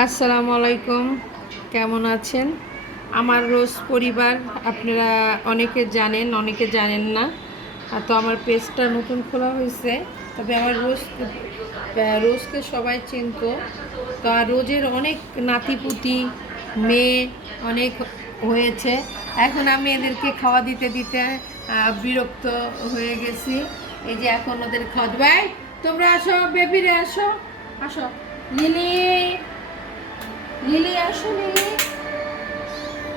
আসসালামু আলাইকুম। কেমন আছেন? আমার রোজ পরিবার, আপনারা অনেকে জানেন অনেকে জানেন না। তো আমার পেজটা নতুন খোলা হয়েছে। তবে আমার রোজ রোজকে সবাই চিনতো। তো আর রোজের অনেক নাতিপুতি, মেয়ে অনেক হয়েছে। এখন আমি এদেরকে খাওয়া দিতে দিতে বিরক্ত হয়ে গেছি। এই যে এখন ওদের ভাই, তোমরা আসো, বেবিরে আসো। আসো। লিলি লিলি, আসো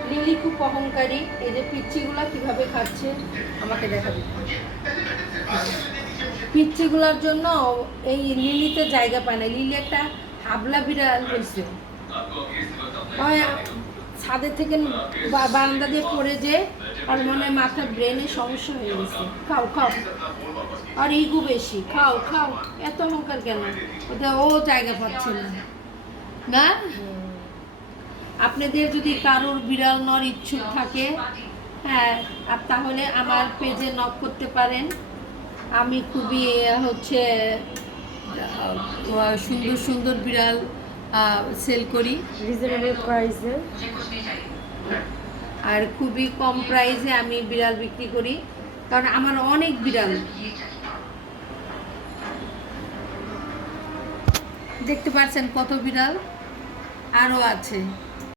লিলি। খুব অহংকারী। এই যে পিচ্ছিগুলা কীভাবে খাচ্ছে, আমাকে দেখাবি। পিচ্ছিগুলার জন্য এই লিলিতে জায়গা পায় না। লিলি একটা হাবলা বিড়াল হয়েছে। ছাদের থেকে বারান্দা দিয়ে পড়ে যে, আর মনে হয় মাথার ব্রেনে সমস্যা হয়ে গেছে। খাও খাও। আর ইগু বেশি। খাও খাও। এত অহংকার কেন? ওটা ও জায়গা পাচ্ছে না। না? আপনাদের যদি কারোর বিড়াল নর ইচ্ছুক থাকে হ্যাঁ আর তাহলে আমার পেজে নক করতে পারেন। আমি খুবই হচ্ছে সুন্দর সুন্দর বিড়াল সেল করি। রিজনেবল প্রাইসে আর খুবই কম প্রাইসে আমি বিড়াল বিক্রি করি কারণ আমার অনেক বিড়াল। দেখতে পাচ্ছেন কত বিড়াল? আরও আছে।